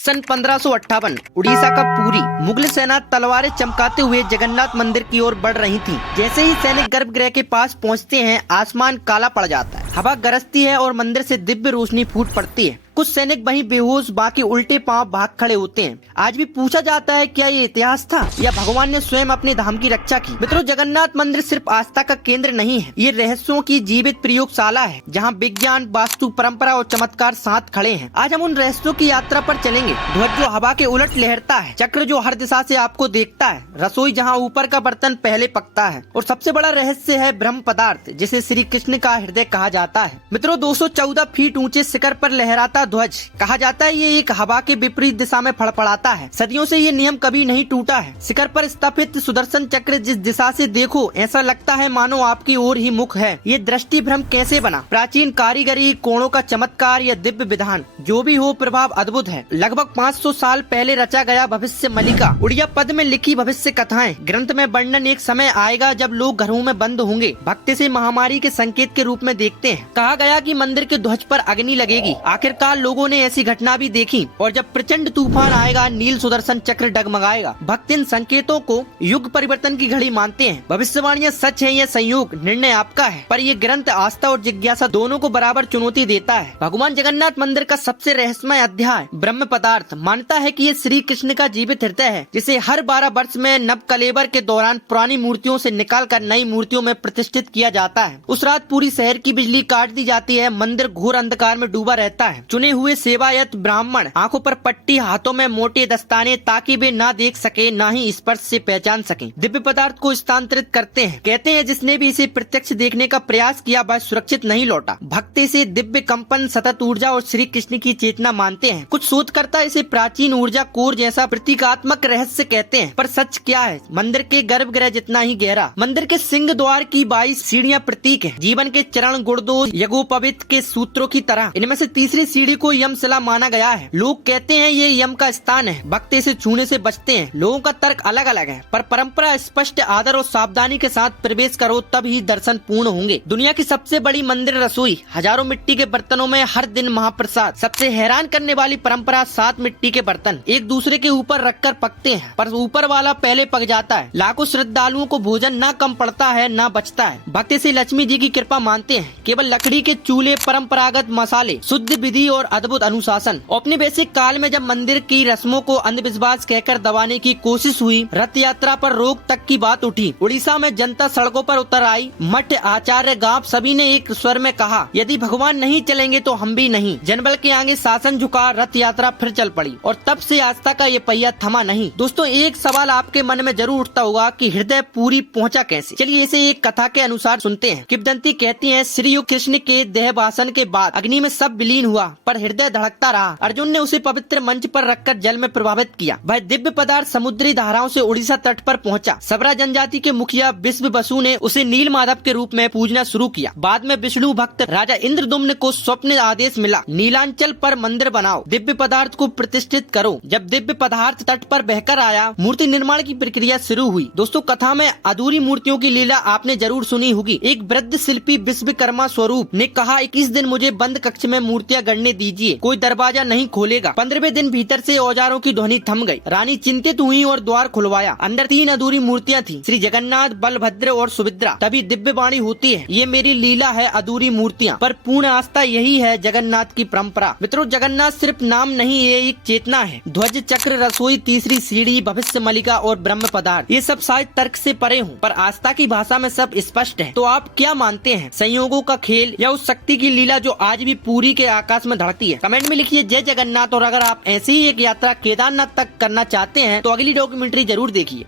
सन 1558 उड़ीसा का पुरी मुगल सेना तलवारें चमकाते हुए जगन्नाथ मंदिर की ओर बढ़ रही थी। जैसे ही सैनिक गर्भगृह के पास पहुंचते हैं, आसमान काला पड़ जाता है, हवा गरजती है और मंदिर से दिव्य रोशनी फूट पड़ती है। कुछ सैनिक वहीं बेहोश, बाकी उल्टे पांव भाग खड़े होते हैं। आज भी पूछा जाता है, क्या ये इतिहास था या भगवान ने स्वयं अपने धाम की रक्षा की? मित्रों, जगन्नाथ मंदिर सिर्फ आस्था का केंद्र नहीं है, ये रहस्यों की जीवित प्रयोगशाला है, जहाँ विज्ञान, वास्तु, परंपरा और चमत्कार साथ खड़े हैं। आज हम उन रहस्यों की यात्रा पर चलेंगे। ध्वज जो हवा के उलट लहरता है, चक्र जो हर दिशा से आपको देखता है, रसोई जहाँ ऊपर का बर्तन पहले पकता है, और सबसे बड़ा रहस्य है ब्रह्म पदार्थ, जिसे श्री कृष्ण का हृदय कहा जाता है। मित्रों, 214 फीट ऊंचे शिखर पर लहराता ध्वज, कहा जाता है ये एक हवा के विपरीत दिशा में फड़फड़ाता है। सदियों से ये नियम कभी नहीं टूटा है। शिखर पर स्थापित सुदर्शन चक्र जिस दिशा से देखो, ऐसा लगता है मानो आपकी ओर ही मुख है। ये दृष्टि भ्रम कैसे बना? प्राचीन कारीगरी, कोणों का चमत्कार या दिव्य विधान, जो भी हो, प्रभाव अद्भुत है। लगभग 500 साल पहले रचा गया भविष्य मलिका, उड़िया पद में लिखी भविष्य कथाएं, ग्रंथ में वर्णन एक समय आएगा जब लोग घरों में बंद होंगे, भक्ति से महामारी के संकेत के रूप में देखते हैं। कहा गया कि मंदिर के ध्वज पर अग्नि लगेगी। आखिरकार लोगों ने ऐसी घटना भी देखी, और जब प्रचंड तूफान आएगा, नील सुदर्शन चक्र डगमगाएगा। भक्त इन संकेतों को युग परिवर्तन की घड़ी मानते हैं। भविष्यवाणियां सच है या संयोग, निर्णय आपका है, पर ये ग्रंथ आस्था और जिज्ञासा दोनों को बराबर चुनौती देता है। भगवान जगन्नाथ मंदिर का सबसे रहस्यमय अध्याय ब्रह्म पदार्थ मानता है कि ये श्री कृष्ण का जीवित हृदय है, जिसे हर 12 वर्ष में नव कलेबर के दौरान पुरानी मूर्तियों से निकालकर नई मूर्तियों में प्रतिष्ठित किया जाता है। उस रात पूरी शहर की बिजली काट दी जाती है, मंदिर घोर अंधकार में डूबा रहता है। चुने हुए सेवायत ब्राह्मण आंखों पर पट्टी, हाथों में मोटे दस्ताने, ताकि वे ना देख सके, ना ही स्पर्श से पहचान सके, दिव्य पदार्थ को स्थानांतरित करते हैं। कहते हैं जिसने भी इसे प्रत्यक्ष देखने का प्रयास किया, वह सुरक्षित नहीं लौटा। भक्ति से दिव्य कंपन, सतत ऊर्जा और श्री कृष्ण की चेतना मानते हैं। कुछ शोधकर्ता इसे प्राचीन ऊर्जा कोर जैसा प्रतीकात्मक रहस्य कहते हैं, पर सच क्या है? मंदिर के गर्भगृह जितना ही गहरा। मंदिर के सिंह द्वार की 22 सीढ़ियां प्रतीक है, जीवन के चरण, गुणदोष, यज्ञोपवीत के सूत्रों की तरह। इनमें से तीसरी सीढ़ी को यमशिला माना गया है। लोग कहते हैं ये यम का स्थान है, भक्त इसे छूने से बचते हैं। लोगों का तर्क अलग अलग है, पर परंपरा स्पष्ट, आदर और सावधानी के साथ प्रवेश करो, तब ही दर्शन पूर्ण होंगे। दुनिया की सबसे बड़ी मंदिर रसोई, हजारों मिट्टी के बर्तनों में हर दिन महाप्रसाद। सबसे हैरान करने वाली परंपरा, 7 मिट्टी के बर्तन एक दूसरे के ऊपर रखकर पकते हैं, पर ऊपर वाला पहले पक जाता है। लाखों श्रद्धालुओं को भोजन न कम पड़ता है न बचता है। भक्त इसे लक्ष्मी जी की कृपा मानते हैं। केवल लकड़ी के चूल्हे, परंपरागत मसाले, शुद्ध विधि और अद्भुत अनुशासन। अपने वैश्विक काल में जब मंदिर की रस्मों को अंधविश्वास कहकर दबाने की कोशिश हुई, रथ यात्रा पर रोक तक की बात उठी। उड़ीसा में जनता सड़कों पर उतर आई। मठ, आचार्य, गांव सभी ने एक स्वर में कहा, यदि भगवान नहीं चलेंगे तो हम भी नहीं। जनबल के आगे शासन झुका, रथ यात्रा फिर चल पड़ी, और तब से आस्था का ये पहिया थमा नहीं। दोस्तों, एक सवाल आपके मन में जरूर उठता होगा कि हृदय पूरी पहुंचा कैसे? चलिए इसे एक कथा के अनुसार सुनते हैं। किंवदंती कहती है, श्री युग कृष्ण के देहवासन के बाद अग्नि में सब विलीन हुआ, पर हृदय धड़कता रहा। अर्जुन ने उसे पवित्र मंच पर रखकर जल में प्रभावित किया। वह दिव्य पदार्थ समुद्री धाराओं से उड़ीसा तट पर पहुंचा। सबरा जनजाति के मुखिया विश्व बसु ने उसे नील माधव के रूप में पूजना शुरू किया। बाद में विष्णु भक्त राजा इंद्रदुम्न को स्वप्न आदेश मिला, नीलांचल पर मंदिर बनाओ, दिव्य पदार्थ को प्रतिष्ठित करो। जब दिव्य पदार्थ तट पर बहकर आया, मूर्ति निर्माण की प्रक्रिया शुरू हुई। दोस्तों, कथा में अधूरी मूर्तियों की लीला आपने जरूर सुनी होगी। एक वृद्ध शिल्पी विश्वकर्मा स्वरूप ने कहा, 21 दिन मुझे बंद कक्ष में मूर्तियां गढ़ने दीजिए, कोई दरवाजा नहीं खोलेगा। 15वें दिन भीतर से औजारों की ध्वनि थम गई। रानी चिंतित हुई और द्वार खुलवाया। अंदर 3 अधूरी मूर्तियां थी, श्री जगन्नाथ, बलभद्र और सुभद्रा। तभी दिव्य वाणी होती है, ये मेरी लीला है, अधूरी मूर्तियां, पर पूर्ण आस्था यही है जगन्नाथ की परंपरा। मित्रों, जगन्नाथ सिर्फ नाम नहीं, ये एक चेतना है। ध्वज, चक्र, रसोई, तीसरी सीढ़ी, भविष्य मलिका और ब्रह्म पदार्थ, ये सब शायद तर्क से परे हों, पर आस्था की भाषा में सब स्पष्ट है। तो आप क्या मानते हैं? संयोगों का खेल या उस शक्ति की लीला जो आज भी पूरी के आकाश में धड़कती है? कमेंट में लिखिए जय जगन्नाथ। और अगर आप ऐसी ही एक यात्रा केदारनाथ तक करना चाहते हैं तो अगली डॉक्यूमेंट्री जरूर देखिए।